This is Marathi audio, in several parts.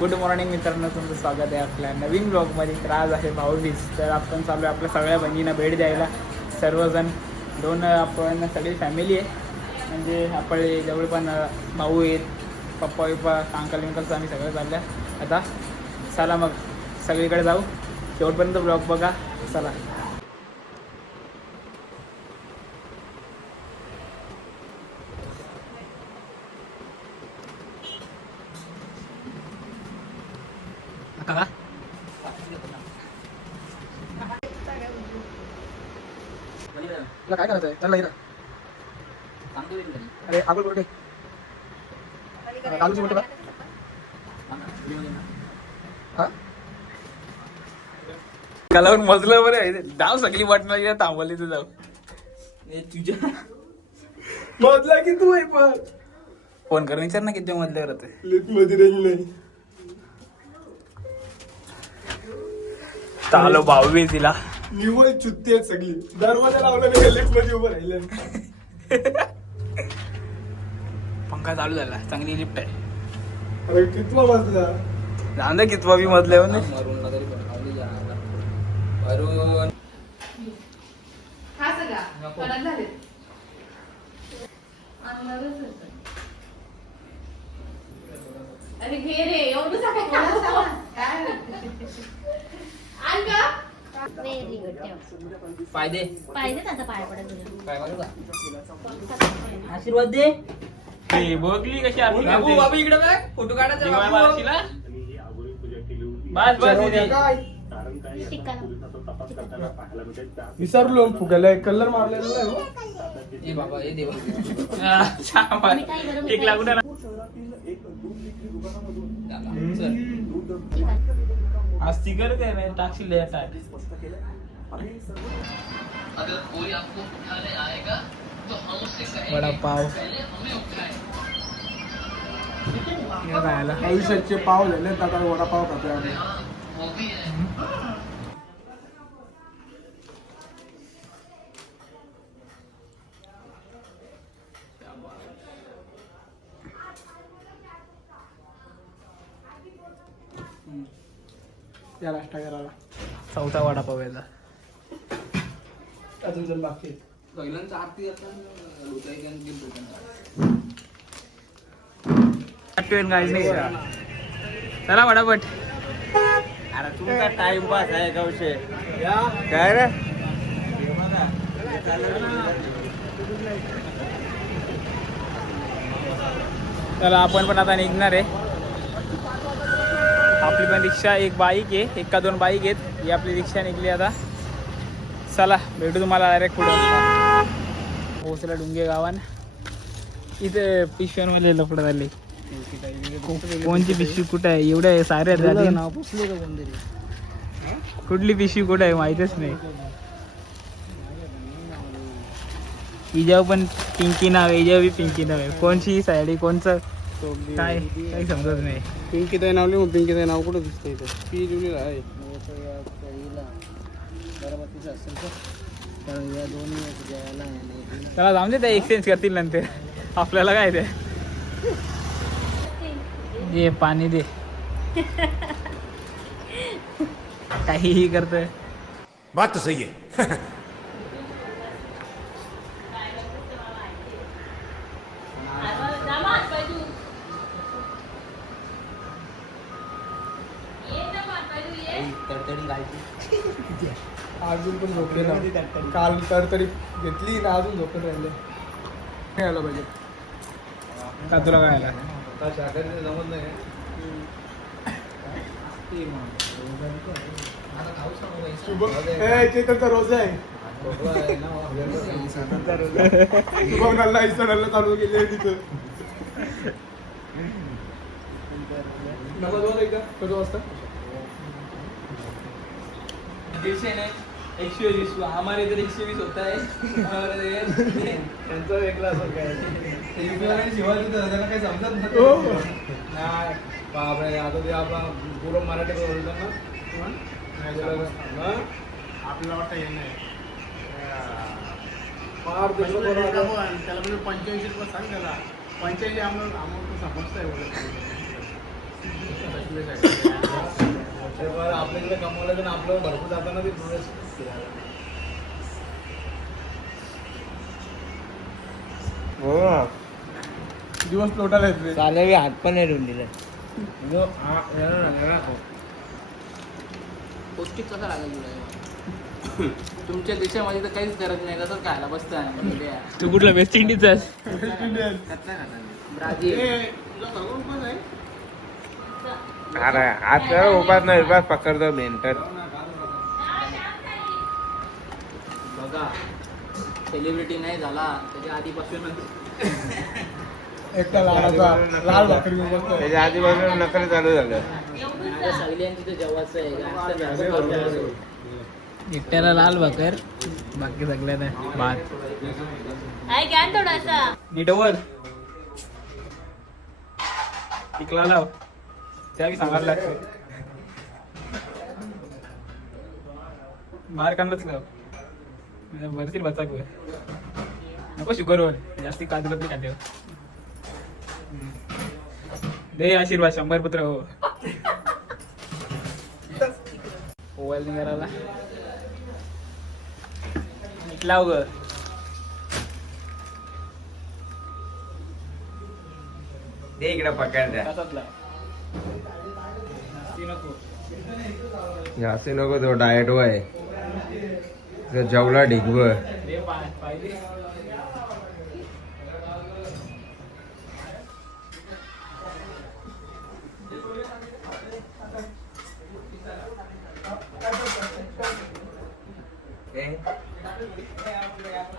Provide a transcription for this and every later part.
गुड मॉर्निंग मित्रांनो तुमचं स्वागत आहे आपल्या नवीन ब्लॉगमध्ये तर आज आहे भाऊबीज. तर आपण चालू आहे आपल्या सगळ्या बहिणींना भेट द्यायला. सर्वजण दोन आपण सगळी फॅमिली आहे. म्हणजे आपले जवळ पण भाऊ आहेत. पप्पा विप्पा अंकल विंकलचं आम्ही सगळं चालल्या आता चला मग सगळीकडे जाऊ. शेवटपर्यंत ब्लॉग बघा. चला का तुला काय करायचं आहे? चल अरे आगोल कुठे? कालूची कुठे हा? कालावून मजलं बरं. जाऊ सगळी वाटणार थांबवली तू जाऊ. तुझ्या मधला की तू आहे पण. फोन करून विचार ना किती मधल्या करत मध्ये रेंज नाही. चालो भाऊ तिला निवळ चुत्ती आहेत सगळी. दरवाजा लावला नाही लिफ्टमध्ये उभं राहिले. पंखा चालू झाला. चांगली लिफ्ट आहे. अरे कितवा वाजला? जाऊन दे कितवा बी मधल्या हा सगळा. परत झाले. होतं. अरे घे रे एवढं सगळं काय? आण का व्हेरी गुड ठेव फायदे पाहिजे त्याचा पाय पडत तुझ्या काय करू का आशीर्वाद दे ते बघली कशी आरती बाबू. बाबू इकडे बघ फोटो काढायचा बाबू. बस बस दीदी. विसरलो फुगायला कलर मारलेला नाही हो. ए बाबा ए देवा हा, छान. मिठाई बरं, एक लागू द्या ना. दादा, चल. आज स्टिकर काय नाही टाकशील टाक. वडापाव हे खायला. आयुष्याचे पाव झाले आता वडापाव खातोय आम्ही. या नाश्ता करायला चौथा वडापाव याचा अजून जण बाकी आहेत. पहिल्यांदा आरती. आठवेन चला वडापट अरे तुमचा टाइमपास आहे गवशे. काय रे? चला आपण पण आता निघणार आहे. आपली पण रिक्षा एक बाईक आहे एक का दोन बाईक आहेत. ही आपली रिक्षा निघली आता. चला भेटू तुम्हाला डायरेक्ट पुढे. पोहोचला डुंगे गावान. इथे पिशव्यांमध्ये लफडं झाले. कोणची पिशवी कुठं आहे? एवढ्या साऱ्या कुठली पिशवी कुठं आहे माहितच नाही. हिजाव पण पिंकी नाव आहे हिजाव बी पिंकी नाव आहे. कोणची साडी? कोणचं? काय? काही समजत नाही. पिंकीताई नाव लिहून पिंकीताई नाव कुठं दिसतं इथं? पी लिहिलेलं आहे त्याला जाऊन दे त्या एक्सचेंज करतील नंतर. आपल्याला काय ते? दे पाणी दे. काहीही करतोय. बात तो सही है तडतडी घालची अजून पण झोपले ना काल तर तरी घेतली ना अजून झोपून राहिले. नाही आलं पाहिजे. का तुला काय आला ए चेतन तर रोज आहे. शुभम नल्ला इसा नल्ला चालू केली तिथं. एकदा कधी वाजता? एकशे नाही एकशे वीस हमारे इधर एकशे वीस होता है. त्यांचा वेगळा असं काय शिवाजी दादाला काही समजत नाही बापरे आता ते आपला पूर्ण मराठी बोलतो ना. आपल्याला वाटतं हे? नाही. फार दुसरं कोण होतं? त्याला म्हणजे पंच्याऐंशी रुपये सांग त्याला. पंच्याऐंशी आम्हाला आम्हाला समजता एवढं. ते बरं आपल्याकडे कमवलं तर आपलं भरपूर जाताना ते थोडं फिरायला. दिवस येते चालेल हात पण नाही धुवून दिले. पौष्टिक कसा लागेल तुला तुमच्या देशामध्ये तर काहीच करत नाही कसं खायला बसतं तू कुठला वेस्ट इंडिजचा ब्राझील. अरे हात उपास नाही उपास पकडतो मेंटर बघा सेलिब्रिटी नाही झाला त्याच्या आधीपासून. एकटा लाल भाकरी. त्याच्या आधीपासून नकल चालू झालं. आता सगळ्यांची तर जेवायचं आहे असं करतो. एकट्याला लाल भाकर बाकी सगळ्यांना भात. आहे घ्या ना थोडासा. नीट वर. टिकला लाव. त्या की सांगायला लागतं बाहेर काढलंच म्हणजे भरतील बचा नको शुगरवर जास्ती काजू कतली खाते दे आशीर्वाद शंभर पत्र हो. मोबाईल निघाला लाव ग दे इकडे पकड द्या असे नको तो डाएट वय. जेवला ढिगव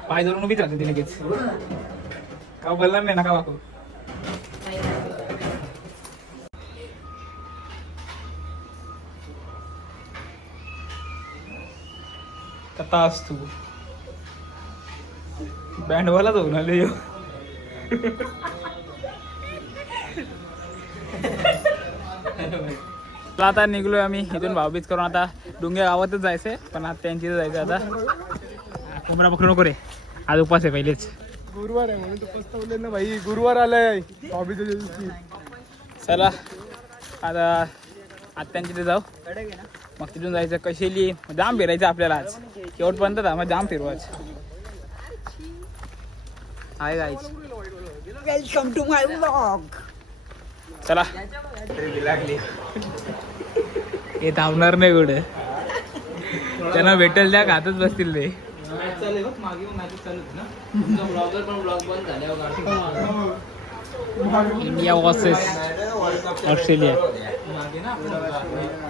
पाय धरून उभीच राहते ती लगेच. का बोलणार नाही ना का वाकू. कथा असतो बँडवाला जाऊन आले. तर आता निघलोय आम्ही इथून भाऊबीज करून. आता डुंगे गावातच जायचंय पण आता त्यांची जायचं आता. कोंबडा पकडू नको रे. आज उपास आहे पहिलेच. गुरुवार आहे म्हणून तर पस्तावले ना भाई. गुरुवार आलाय हॉबीच्या दिवशी. चला. आता आत्यांच्या तिथे जाऊ. मग तिथून जायचं कशेली जाम फिरायचं आपल्याला आज. शेवटपर्यंत मग जाम फिरवाच hi guys welcome to my blog चला. हे थांबणार नाही कुठे. त्यांना भेटेल त्या खातच बसतील ते. मॅच चालू आहे बघ, मागे मॅच चालू होती ना तुमचा ब्लॉगर पण ब्लॉग बंद झाल्यावर काढतो. इंडिया वर्सेस ऑस्ट्रेलिया मागे ना आपला डुंगेला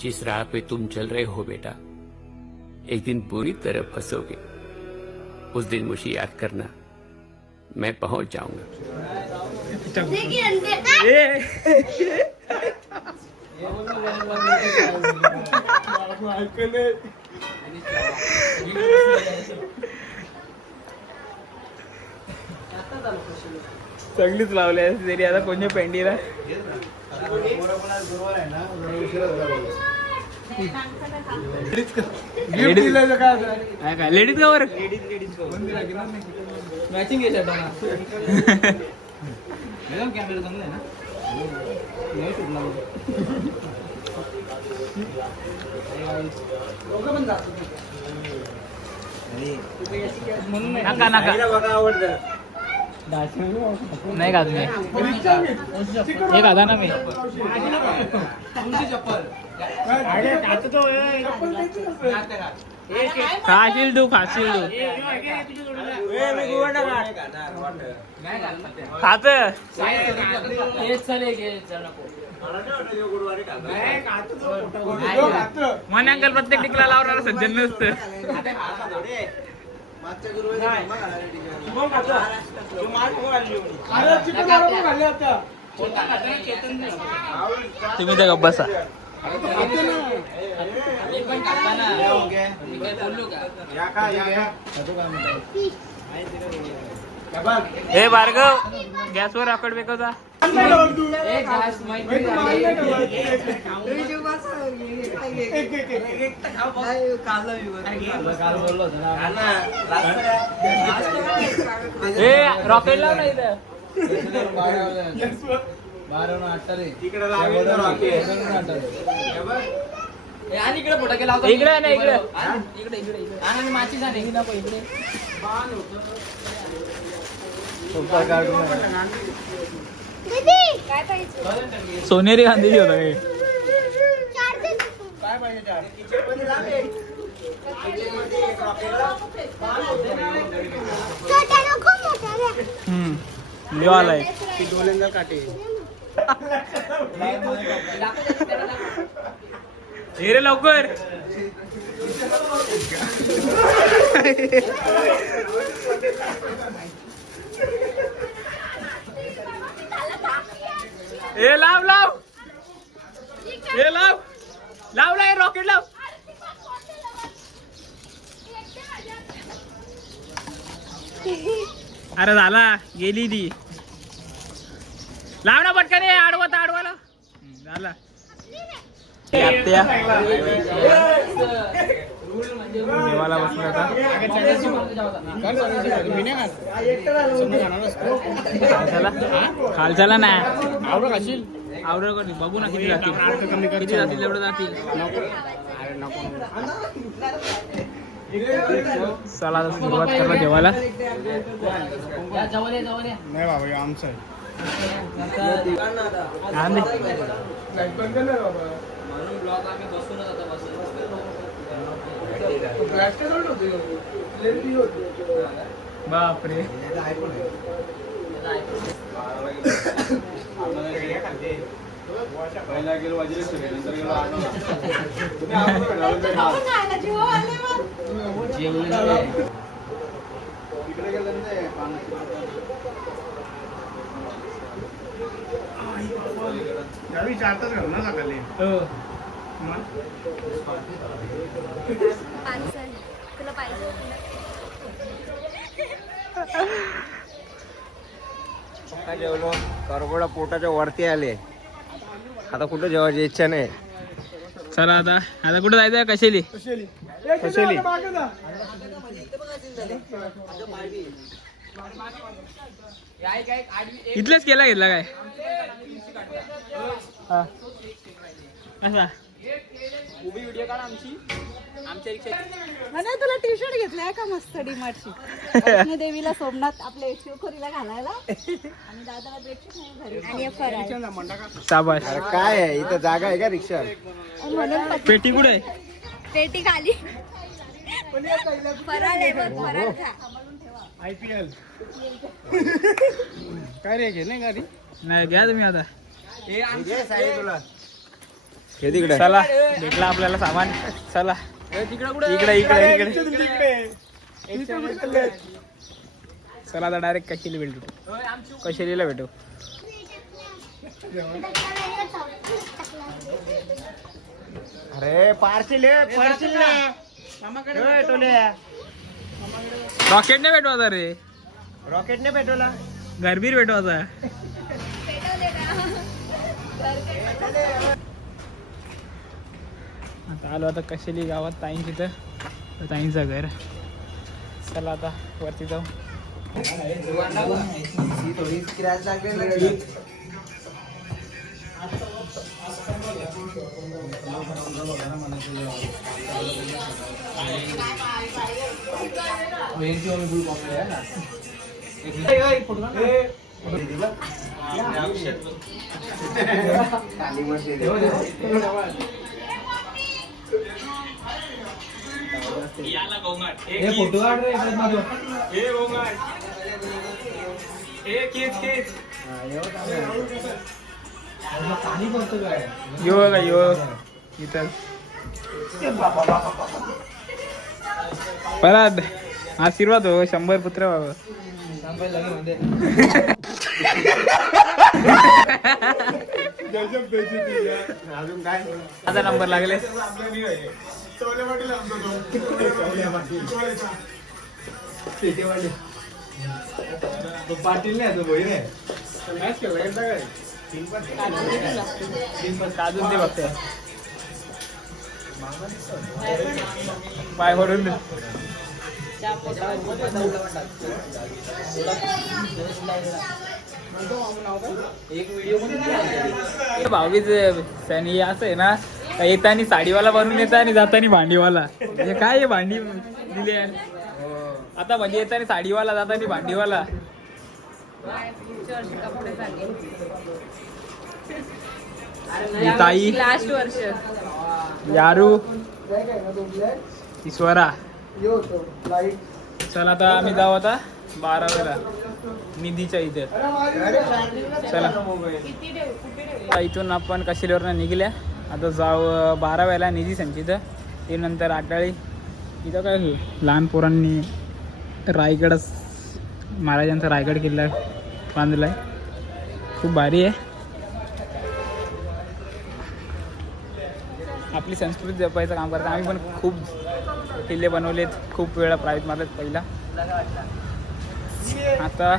जिस राह पे तुम चल रहे हो बेटा एक दिन बुरी तरह फंसोगे। उस दिन मुझे याद करना मैं पहुँच जाऊँगा। सगळीच लावली आहे. तरी आता? कोणत्या पेंडीला लेडीज कवर मॅचिंग नका नका. बघा आवडतं. नाही खात मी हे खाता ना मी. खाशील तू खाशील तू. खात हेच चालेल घे चल नको मन अंकल प्रत्येक टिकला लावणार सज्जन नसतं. तुम्ही त्या बसा. ए भार्गव गॅसवर आकड बेकवता ना रॉकेट लाव आणि इकडे फटाके लावतो इकडे इकडे. इकडे इकडे आणि इकडे सोनेरी गांधी होता काही दे छोटा नको मोठा द्या. हम्म लिओ आलाय हे रे लवकर. ए लाव लाव. ए लाव. लाव लाव रॉकेट लाव. अरे झाला गेली ती. लाव ना पटकन आडवा तर आडवाला. झाला. देवाला बसला आता. खालच्याला खालच्याला ना आवड खाशील? आवड कधी बघू ना किती जातील. किती जातील एवढं जातील. चला आता सुरुवात करा जेवायला. नाही बाबा आमचं बापरे. पहिला गेलो वज्रेश्वरी नंतर गेलो खायला जीव तिकडे ना? ते ना सकाळी तुला पाहिजे होतं ना? आता जेवलो. करबोडा पोटाच्या वरती आले. आता कुठं जेवायची इच्छा नाही. चला आता. आता कुठं जायचं कशेली? कशेली? इथलंच केला घेतला काय? हा. असा. उभी व्हिडिओ काढ आमची. आमच्या रिक्षा तुला टी शर्ट घेतलाय का मस्त डीमार्टची? देवीला सोमनाथ आपल्या शिवखोरीला घालायला. आणि दादाला बेडशीट आणि काय आहे? इथं जागा आहे का रिक्षा? पेटी कुठे आहे? पेटी खाली. फराळ आहे बघ फराळ खा. I P L. काय रे घे नाही गाडी? नाही घ्या तुम्ही आता. हे तिकडे. चला भेटला आपल्याला सामान. चला. इकडे इकडे इकडे इकडे. चला आता डायरेक्ट कशेली भेटू? कशेलीला भेटू? अरे पार्सल पार्सल रॉकेट नाही भेटू आता रे. रॉकेट ने पेटवला गरबीर भेटू आता आता आलो आता कशेली गावात ताईंच तिथं ताईंचं घर. चला आता वरती जाऊ. फोटो काढ रे पाणी करतो काय? यो का यो इथं. परत आशीर्वाद हो शंभर पुत्र बाबा. अजून काय माझा नंबर लागले. पाटील नाही तो बहीण आहे अजून ते बघते पाय पडून भाऊबीज सनी असं आहे ना येतानी साडीवाला बनवून येतं आणि जातानी भांडीवाला. म्हणजे काय आहे भांडी दिली? आता म्हणजे येतानी साडीवाला जातानी भांडीवाला. ही ताई. लास्ट वर्ष. यारू. ईश्वरा. चला आता आम्ही जाऊ आता बारावेला. निधीच्या इथे. चला. आता इथून आपण कशिलेवरनं निघल्या. आता जाऊ बाराव्याला निधी संचित. ते नंतर आटाळी इथं काय लहान पोरांनी रायगड महाराजांचा रायगड किल्ला बांधलाय. खूप भारी आहे. आपली संस्कृती जपायचं काम करतात. आम्ही पण खूप किल्ले बनवलेत. खूप वेळा प्राईज मारलेत पहिला. आता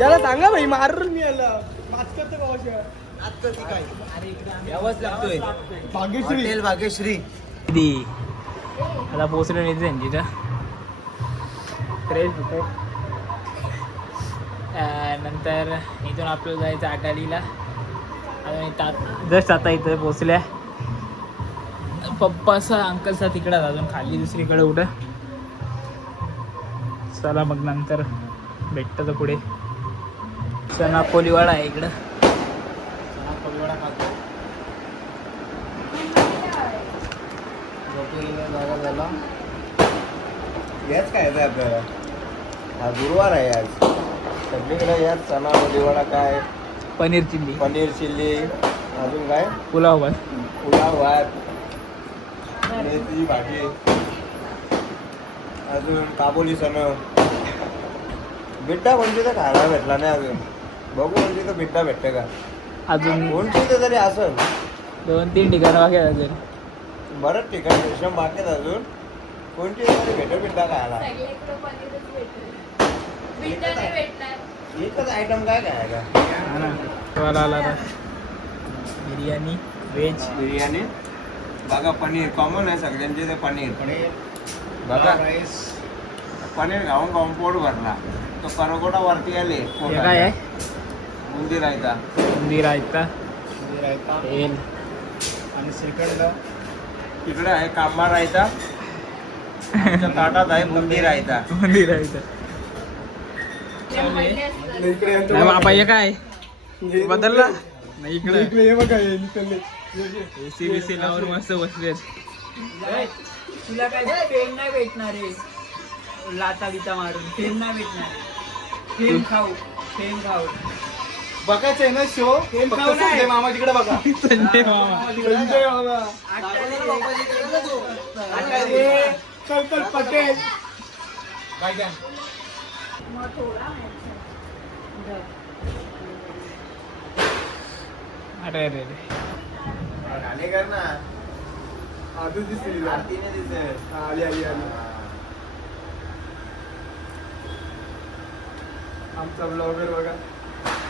याला सांगा भाई मारून मी याला. नाच करतो का यावंच लागतोय. भाग्यश्री. हॉटेल भाग्यश्री. दी. आता पोचलो नाही त्यांची होते नंतर इथून आपल्याला जायचं आटाडीला. जस्ट आता इथं पोचल्या पप्पाचा अंकलचा तिकडं अजून खाली दुसरीकडे उठं. चला मग नंतर भेटतं तर पुढे. चना पोलीवाडा आहे इकडं. चना पोलीवाडा खातो. याच काय आहे आपल्याला? हा गुरुवार आहे आज. सगळीकडे याच चना दिवाळा काय पनीर चिल्ली. पनीर चिल्ली. अजून काय? पुलाव बस पुलाव भात. मेथीची भाजी अजून काबोली सण. बिड्डा कोणती तर खायला भेटला नाही अजून. बघू कोणती तर बिड्डा भेटते का? अजून कोणती तर तरी असेल. दोन तीन ठिकाणं बाकी आहेत अजून. बरंच ठिकाण रेशम बाकीत अजून. कोणती तरी भेटो बिड्डा खायला. एकच आयटम काय हा ना तुम्हाला आला बिर्याणी व्हेज बिर्याणी? बघा पनीर कॉमन आहे सगळ्यांचे ते पनीर. बघा पनीर खाऊन खाऊन पोट भरला. तो करगोडा वरती आले हे काय आहे? बुंदी रायता. बुंदी रायता. तेल. आणि श्रीखंड. तिकडे आहे कांबा रायता. आमच्या ताटात आहे बुंदी रायता. बुंदी रायता. हे काय? बदलला? नाही इकडे. इकडे हे बघा हे एसी बीसी लावून मस्त बसलेत. तुला काय पेन नाही भेटणार आहे लाता बिता मारून. फेम नाही भेटणार. फेम खाऊ. फेम खाऊ. बघायचं आहे ना शो. संजय मामा. तिकडे बघा. संजय मामा संजय पटेल. अरे अरे अरे. गाणे कर ना आधी दिसली. आरतीने दिसत आली आली आली. आमचा ब्लॉगर बघा.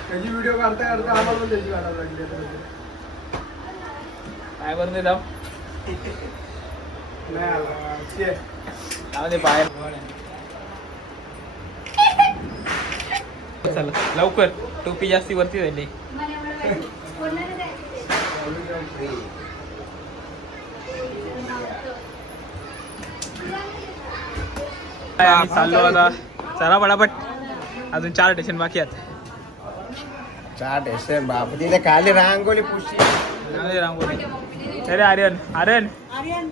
त्याची व्हिडिओ काढता काढता आम्हाला पण त्याची काढायला लागली आता. काय बरं जाऊ. नाही आला. शे. जाऊ दे बाहेर. चला लवकर. टोपी जास्ती वरती झाली. आम्ही चाललो आता. चला पटापट. अजून चार स्टेशन बाकी आहेत. चाट एसे बाप तिथे खाली रांगोली पुशी. रांगोळी. अरे आर्यन आर्यन. आर्यन.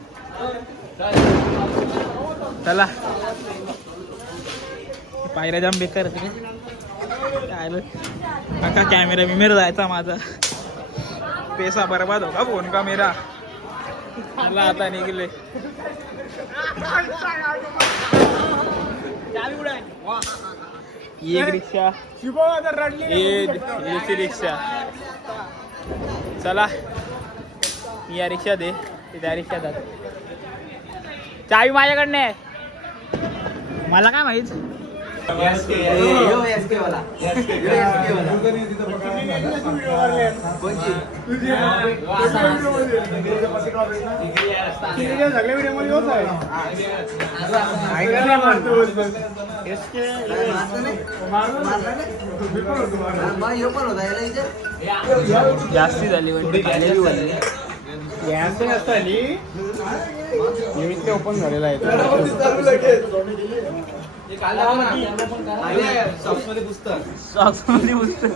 चला. पायऱ्या जाम बेकार? काका कॅमेरा बिमेरा जायचा माझा. पैसा बर्बाद होगा फोन का मेरा? मला आता निघले एक रिक्षा ही रिक्षा चला। मी या रिक्षा दे। त्या रिक्षा जात चावी माझ्याकडनं आहे। मला काय माहीत? जास्ती झाली वाटते. खाली बी वाजली. ओपन झालेला आहे. सॉक्स मध्ये पुस्तक.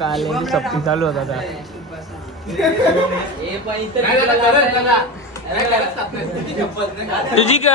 काल सप्ती चालू होता आता. तुझी का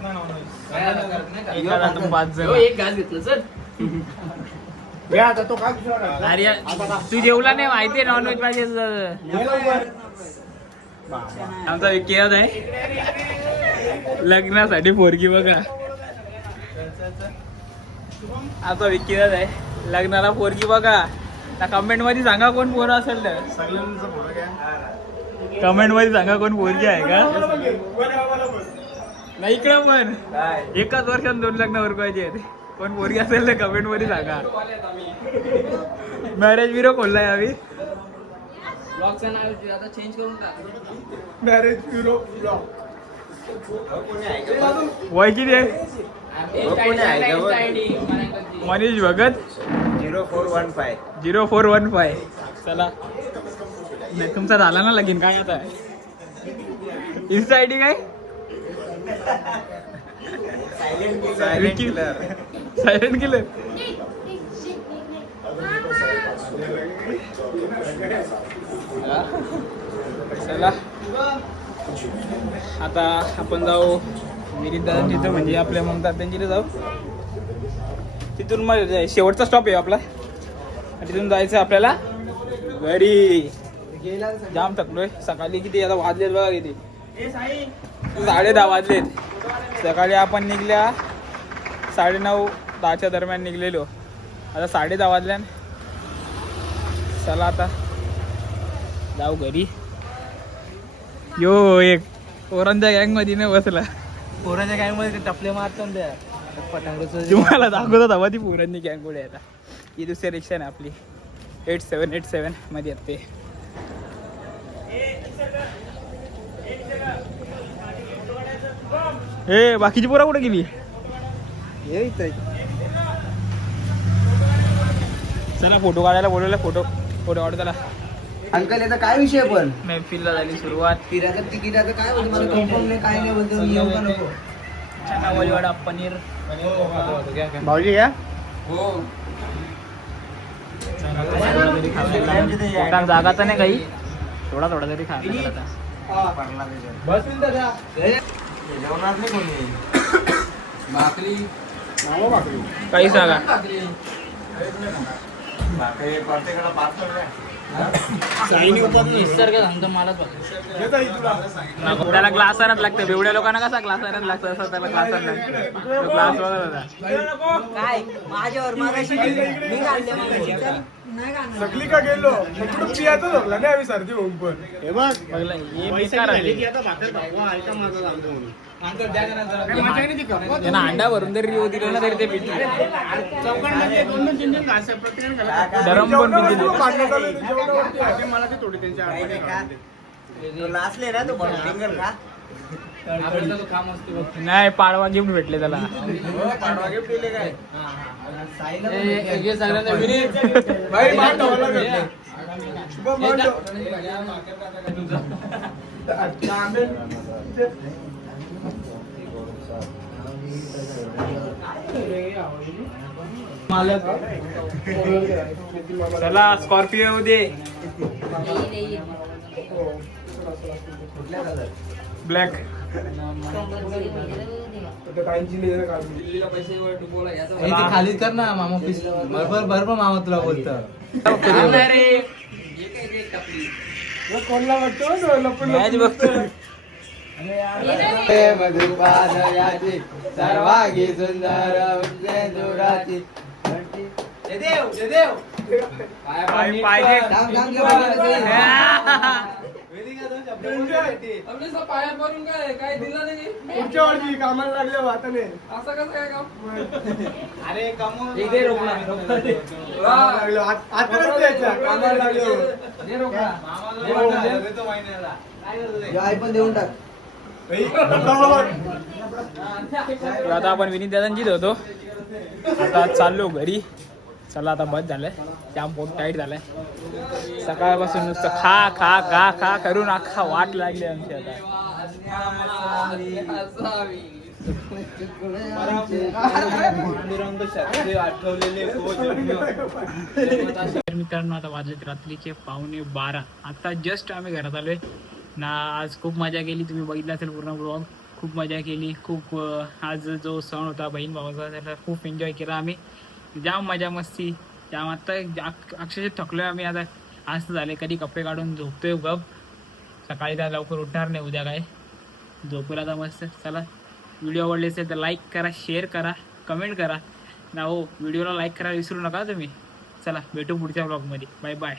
पाच जण. एक घास घेतलं सर आता तो काय पिशव्या अरे तू जेवला नाही माहितीये नॉनव्हेज पाहिजे आमचा विकेत आहे. लग्नासाठी पोरगी बघा. आता विकेत आहे. लग्नाला पोरगी बघा. त्या कमेंटमध्ये सांगा कोण पोरं असेल तर. कमेंटमध्ये सांगा कोण पोरगी आहे का? नाही इकडं पण. एकाच वर्षात दोन लग्न ओरकायचे आहेत. कोण पोरगी असेल तर कमेंटमध्ये सांगा. मॅरेज ब्युरो खोललाय आम्ही. मॅरेज ब्युरो ब्लॉग वय किती आहे? Manish Bhagat. Zero four one five zero four one five चला. नाही तुमचा झाला ना लगीन? काय आता? इन्स्टा आय डी काय? सायलेंट किलर सायलेंट केलं चला. आता आपण जाऊ मिरिंद तिथं म्हणजे आपल्या ममता त्यांची जाऊ. तिथून मग शेवटचा स्टॉप आहे आपला. आणि तिथून जायचं आपल्याला घरी. जाम थकलोय. सकाळी किती आता वाजलेत बघा किती. साडे दहा वाजलेत. सकाळी आपण निघल्या. साडेनऊ दहाच्या दरम्यान निघलेलो. आता साडे दहा वाजल्यान चला आता. जाऊ घरी. यो एक पोरांच्या गँगमध्ये नाही बसला. पोराच्या गँगमध्ये टपले मारतो ना त्या. तुम्हाला दाखवत हवा ती पोरांनी गँग पुढे आता ही दुसरी रिक्षा आहे ना आपली. एट सेवन एट सेवनमध्ये येते. हे बाकीची पोरा कुठे गेली? चला फोटो काढायला बोलवला फोटो फोटो काढू चला अंकल याचा काय विषय पण? महफिलला झाली सुरुवात. फिरायचं तिकिटाचं काय होतं? मला कन्फर्म नाही काय नाही बोलतो मी येऊ का नको? चना वडा पनीर. भाऊजी घ्या. पोटात जागा तर नाही काही. थोडा थोडा तरी खायला आता बसतील दादा जेवणार नाही कोणी? भाकरी. भाकरी. काही सांगा बाकी प्रत्येकाला पार्सल निसर्ग सांगतो नको, त्याला ग्लास आणत लागतं. एवढ्या लोकांना कसा ग्लास आणत लागतं? असं त्याला ग्लास आणत ग्लास होता. काय? माझ्यावर. सगळी का गेलो? कुठं पियाचं झोपला नाही आम्ही सर्दी होऊन पण. हे बघ. हे. त्यांना अंडा भरून जरी रिओ दिलं ना तरी ते भेटले गरम पण दोन पितील तीन भांडणं आहे. नाही नाही पाडवा गिफ्ट भेटले त्याला हो, पाडवा गिफ्ट दिले काय भाई भेटले. चला स्कॉर्पिओ दे. ब्लॅक. खाली कर ना मामा पीस. बरोबर बरोबर मामा तुला बोलतं. मॅच बघतो. सर्वांगी सुंदर जोडाची. पाय पाय दे. काम काम घे बाबा, सगळे. पाया पडून काय काय दिलं नाही? पुढच्या वर्षी कामाला लागले वाटाने असं कसं काय काम? अरे कामाला रोकडा दे. लागलो आता कामाला लागलो. हे आयफोन देऊन टाक. आता आपण विनीत दादांचीच होतो. आता चाललो घरी. चला आता बस झालंय. जाम पोट टाईट झालाय. सकाळपासून नुसतं खा खा खा खा करून अख्खा वाट लागली आमची आता. मित्रांनो आता वाजत रात्रीचे पावणे बारा. आता जस्ट आम्ही घरात आलोय. ना आज खूप मजा केली. तुम्ही बघितलं असेल पूर्ण ब्लॉग खूप मजा केली. खूप आज जो सण होता बहीण भावाचा त्याला खूप एन्जॉय केला आम्ही. जाम मजा मस्ती. जाम आत्ता अक्षरशः थकलोय आम्ही आता. आज झाले कधी कपडे काढून झोपतोय गप सकाळी तर लवकर उठणार नाही उद्या काय? झोपूला तर मस्त. चला व्हिडिओ आवडले असेल तर लाईक करा शेअर करा कमेंट करा. ना हो व्हिडिओला लाईक करायला विसरू नका तुम्ही. चला भेटू पुढच्या ब्लॉगमध्ये बाय बाय